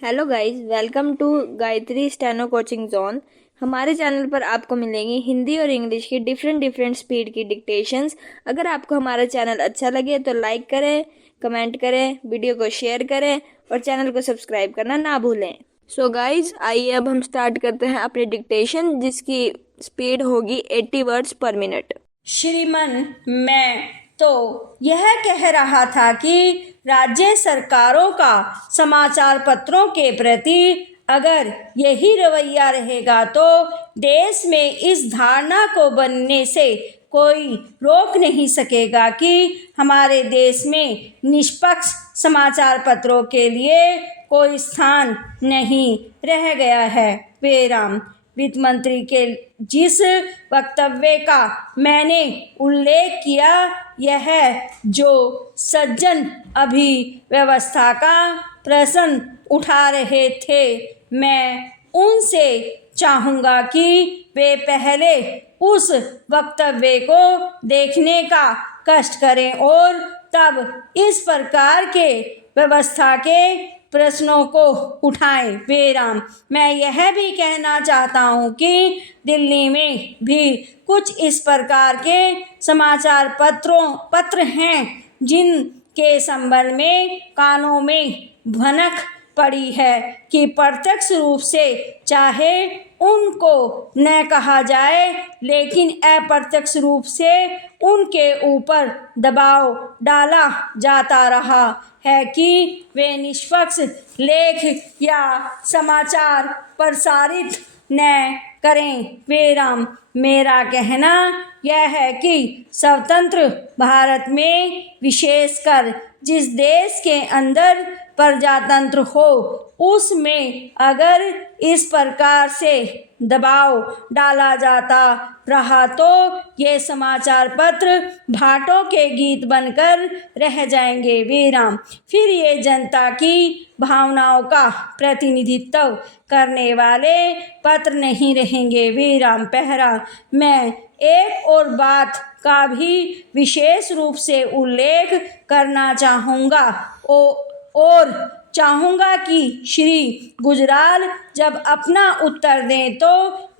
Hello guys, welcome to Gayatri steno coaching zone. हमारे channel पर आपको मिलेंगी हिंदी और इंग्लिश की डिफरेंट स्पीड की डिक्टेशंस। अगर आपको हमारा चैनल अच्छा लगे तो लाइक करें, कमेंट करें, वीडियो को शेयर करें और चैनल को सब्सक्राइब करना ना भूलें। सो गाइस, आइए अब हम स्टार्ट करते हैं अपनी डिक्टेशन, जिसकी स्पीड होगी 80 वर्ड्स पर मिनट। श्रीमान, मैं तो यह कह रहा था कि राज्य सरकारों का समाचार पत्रों के प्रति अगर यही रवैया रहेगा तो देश में इस धारणा को बनने से कोई रोक नहीं सकेगा कि हमारे देश में निष्पक्ष समाचार पत्रों के लिए कोई स्थान नहीं रह गया है। बेराम, वित्त मंत्री के जिस वक्तव्य का मैंने उल्लेख किया, यह जो सज्जन अभी व्यवस्था का प्रश्न उठा रहे थे, मैं उनसे चाहूँगा कि वे पहले उस वक्तव्य को देखने का कष्ट करें और तब इस प्रकार के व्यवस्था के प्रश्नों को उठाएं। बेराम, मैं यह भी कहना चाहता हूँ कि दिल्ली में भी कुछ इस प्रकार के समाचार पत्र हैं जिनके संबंध में कानों में भनक पड़ी है कि प्रत्यक्ष रूप से चाहे उनको न कहा जाए, लेकिन अप्रत्यक्ष रूप से उनके ऊपर दबाव डाला जाता रहा है कि वे निष्पक्ष लेख या समाचार प्रसारित न करें। बेराम, मेरा कहना यह है कि स्वतंत्र भारत में, विशेषकर जिस देश के अंदर प्रजातंत्र हो, उसमें अगर इस प्रकार से दबाव डाला जाता रहा तो ये समाचार पत्र भाटों के गीत बनकर रह जाएंगे। बेराम, फिर ये जनता की भावनाओं का प्रतिनिधित्व करने वाले पत्र नहीं रहेंगे। बेराम, पहरा, मैं एक और बात का भी विशेष रूप से उल्लेख करना चाहूँगा और चाहूँगा कि श्री गुजराल जब अपना उत्तर दें तो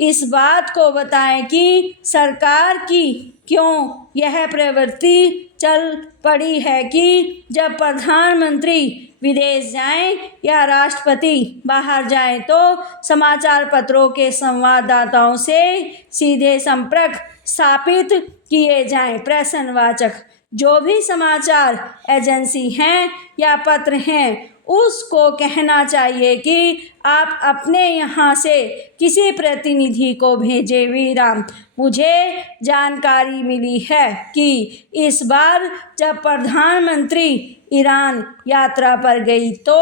इस बात को बताएं कि सरकार की क्यों यह प्रवृत्ति चल पड़ी है कि जब प्रधानमंत्री विदेश जाएं या राष्ट्रपति बाहर जाएं तो समाचार पत्रों के संवाददाताओं से सीधे संपर्क स्थापित किए जाएं। प्रश्नवाचक, जो भी समाचार एजेंसी हैं या पत्र हैं, उसको कहना चाहिए कि आप अपने यहाँ से किसी प्रतिनिधि को भेजें। विराम, मुझे जानकारी मिली है कि इस बार जब प्रधानमंत्री ईरान यात्रा पर गई तो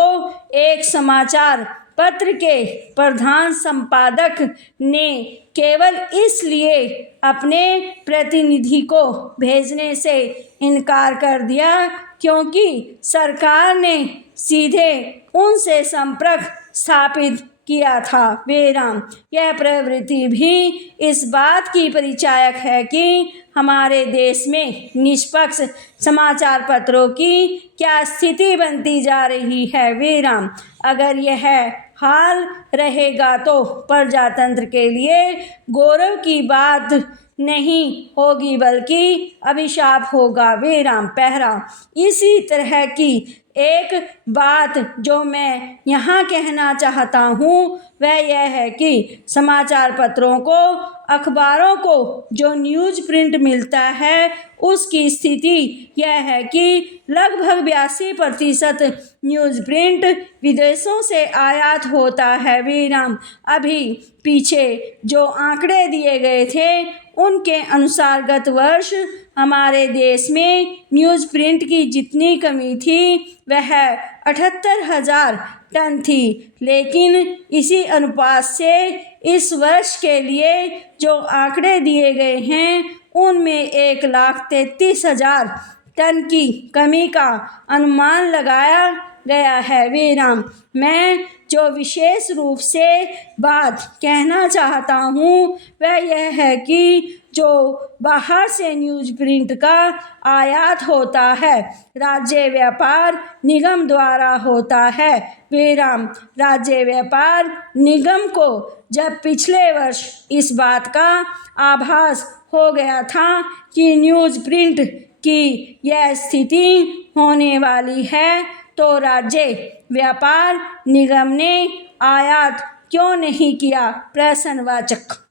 एक समाचार पत्र के प्रधान संपादक ने केवल इसलिए अपने प्रतिनिधि को भेजने से इनकार कर दिया क्योंकि सरकार ने सीधे उनसे संपर्क स्थापित किया था। बेराम, यह प्रवृत्ति भी इस बात की परिचायक है कि हमारे देश में निष्पक्ष समाचार पत्रों की क्या स्थिति बनती जा रही है। बेराम, अगर यह हाल रहेगा तो प्रजातंत्र के लिए गौरव की बात नहीं होगी बल्कि अभिशाप होगा। बेराम, पहरा, इसी तरह की एक बात जो मैं यहाँ कहना चाहता हूँ वह यह है कि समाचार पत्रों को, अखबारों को जो न्यूज़ प्रिंट मिलता है उसकी स्थिति यह है कि लगभग 82% न्यूज़ प्रिंट विदेशों से आयात होता है। विराम, अभी पीछे जो आंकड़े दिए गए थे उनके अनुसार गत वर्ष हमारे देश में न्यूज़ प्रिंट की जितनी कमी थी वह 78,000 टन थी, लेकिन इसी अनुपात से इस वर्ष के लिए जो आंकड़े दिए गए हैं उनमें 1,33,000 टन की कमी का अनुमान लगाया गया है। विराम, मैं जो विशेष रूप से बात कहना चाहता हूँ वह यह है कि जो बाहर से न्यूज़ प्रिंट का आयात होता है, राज्य व्यापार निगम द्वारा होता है। विराम। राज्य व्यापार निगम को जब पिछले वर्ष इस बात का आभास हो गया था कि न्यूज़ प्रिंट की यह स्थिति होने वाली है, तो राज्य व्यापार निगम ने आयात क्यों नहीं किया? प्रश्नवाचक।